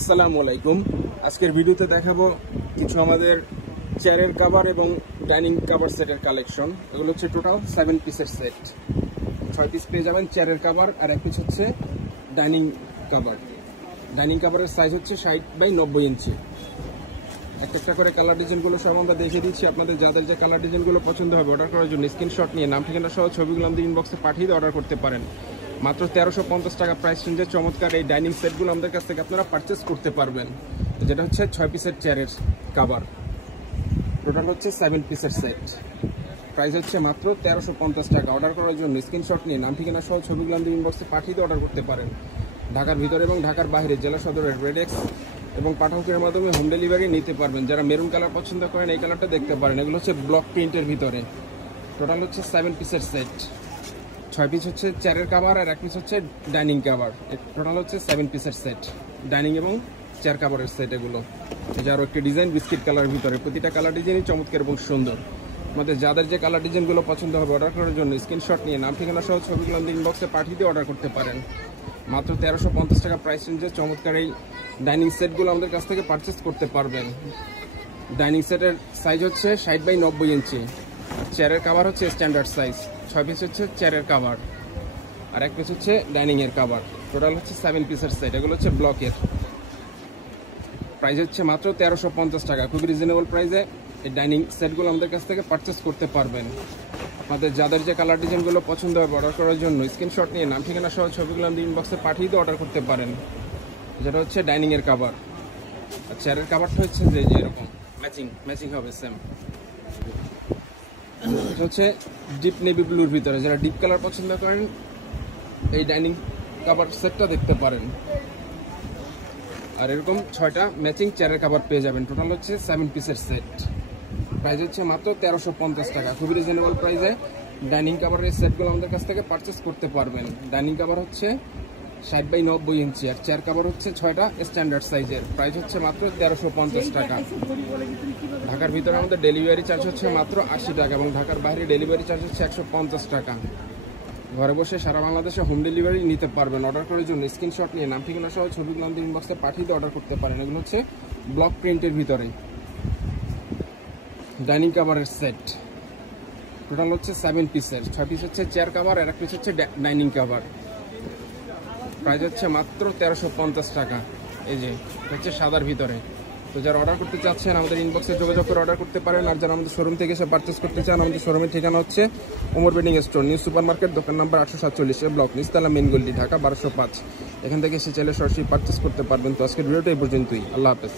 আসসালামু আলাইকুম। আজকের ভিডিওতে দেখাবো কিছু আমাদের চেয়ারের কভার এবং ডাইনিং কভার সেটের কালেকশন। এগুলো হচ্ছে টোটাল 7 পিসের সেট। 6 পিস পেয়ে যাবেন চেয়ারের কভার, আর 1 পিস হচ্ছে ডাইনিং কভার। ডাইনিং কভারের সাইজ হচ্ছে 60 বাই 90 ইঞ্চি। একটা করে কালার ডিজাইনগুলো সব আমরা দেখিয়ে দিচ্ছি। আপনাদের যাদের যে কালার ডিজাইনগুলো পছন্দ হবে অর্ডার করার জন্য স্ক্রিনশট নিয়ে নাম ঠিকানা সহ ছবিগুলো আমাদের ইনবক্সে পাঠিয়ে দিয়ে অর্ডার করতে পারেন। মাত্র 1350 টাকা প্রাইস রেঞ্জে চমৎকার এই ডাইনিং সেটগুলো আমাদের কাছ থেকে আপনারা পারচেস করতে পারবেন। যেটা হচ্ছে 6 পিসের চেয়ারের কভার, টোটাল হচ্ছে 7 পিসের সেট। প্রাইস হচ্ছে মাত্র 1350 টাকা। অর্ডার করার জন্য স্ক্রিনশট নিয়ে নাম ঠিকানা সহ ছবিগুলো আমাদের ইনবক্সে পাঠিয়ে দিয়ে অর্ডার করতে পারেন। ঢাকার ভিতরে এবং ঢাকার বাইরে জেলা সদরের রেডেক্স এবং পাঠকের মাধ্যমে হোম ডেলিভারি নিতে পারবেন। যারা মেরুন কালার পছন্দ করেন এই কালারটা দেখতে পারেন। এগুলো হচ্ছে ব্লক প্রিন্টের ভিতরে। টোটাল হচ্ছে 7 পিসের সেট। 6 পিস হচ্ছে চেয়ারের কভার আর 1 পিস হচ্ছে ডাইনিং কভার। টোটাল হচ্ছে 7 পিসের সেট, ডাইনিং এবং চেয়ার কভারের সেট। এগুলো এই যে আরও একটি ডিজাইন বিস্কিট কালারের ভিতরে। প্রতিটা কালার ডিজাইনই চমৎকার এবং সুন্দর। আমাদের যাদের যে কালার ডিজাইনগুলো পছন্দ হবে অর্ডার করার জন্য স্ক্রিনশট নিয়ে নাম ঠিকানা সহ ছবিগুলো আমাদের ইনবক্সে পাঠিয়ে দিয়ে অর্ডার করতে পারেন। মাত্র 1350 টাকা প্রাইস রেঞ্জে চমৎকার এই ডাইনিং সেটগুলো আমাদের কাছ থেকে পারচেস করতে পারবেন। ডাইনিং সেটের সাইজ হচ্ছে 60 বাই 90 ইঞ্চি। চেয়ারের কভার হচ্ছে স্ট্যান্ডার্ড সাইজ। 6 পিস হচ্ছে চেয়ারের কভার আর 1 পিস হচ্ছে ডাইনিংয়ের কভার। টোটাল হচ্ছে 7 পিসের সেট। এগুলো হচ্ছে ব্লকের। প্রাইস হচ্ছে মাত্র 1350 টাকা। খুবই রিজনেবল প্রাইসে এই ডাইনিং সেটগুলো আমাদের কাছ থেকে পারচেস করতে পারবেন। আপনাদের যাদের যে কালার ডিজাইনগুলো পছন্দ হবে অর্ডার করার জন্য স্ক্রিনশট নিয়ে নাম ঠিকানা সহ ছবিগুলো আমাদের ইনবক্সে পাঠিয়ে দিয়ে অর্ডার করতে পারেন। যেটা হচ্ছে ডাইনিংয়ের কভার। আর চেয়ারের কভারটা হচ্ছে যে এরকম ম্যাচিং হবে সেম। এটা হচ্ছে ডিপ নেভি ব্লুর ভিতরে। যারা ডিপ কালার পছন্দ করেন এই ডাইনিং কভার সেটটা দেখতে পারেন। আর এরকম 6টা ম্যাচিং চেয়ারের কভার পেয়ে যাবেন। টোটাল হচ্ছে 7 পিসের সেট। প্রাইস হচ্ছে মাত্র 1350 টাকা। খুবই রিজনেবল প্রাইসে ডাইনিং কভারের সেটগুলো আমাদের কাছ থেকে পারচেস করতে পারবেন। ডাইনিং কভার হচ্ছে 60 বাই 90 ইঞ্চি আর চেয়ার কভার হচ্ছে 6টা স্ট্যান্ডার্ড সাইজের। প্রাইস হচ্ছে মাত্র 1350 টাকা। ঢাকার ভিতরে আমাদের ডেলিভারি চার্জ হচ্ছে মাত্র 80 টাকা এবং ঢাকার বাইরে ডেলিভারি চার্জ হচ্ছে 150 টাকা। ঘরে বসে সারা বাংলাদেশে হোম ডেলিভারি নিতে পারবেন। অর্ডার করার জন্য স্ক্রিনশট নিয়ে নাম ঠিকানা সহ ছবিগুলো আমাদের ইনবক্সে পাঠিয়ে দিয়ে অর্ডার করতে পারেন। এগুলো হচ্ছে ব্লক প্রিন্টের ভিতরে ডাইনিং কভারের সেট। টোটাল হচ্ছে 7 পিসের। 6 পিস হচ্ছে চেয়ার কভার আর 1 পিস হচ্ছে ডাইনিং কভার। প্রাইস হচ্ছে মাত্র 1350 টাকা। এই যে হচ্ছে সাদার ভিতরে। তো যারা অর্ডার করতে চাচ্ছেন আমাদের ইনবক্সে যোগাযোগ করে অর্ডার করতে পারেন। আর যারা আমাদের শোরুম থেকে এসে পারচেস করতে চান আমাদের শোরুমের ঠিকানা হচ্ছে Omar bedding store, new super market, দোকান নাম্বার 847, ব্লক নিচতলা, মেন গলি, ঢাকা 1205। এখান থেকে এসে চাইলে সরাসরি পারচেস করতে পারবেন। তো আজকের ভিডিওটা এই পর্যন্তই। আল্লাহ হাফেজ।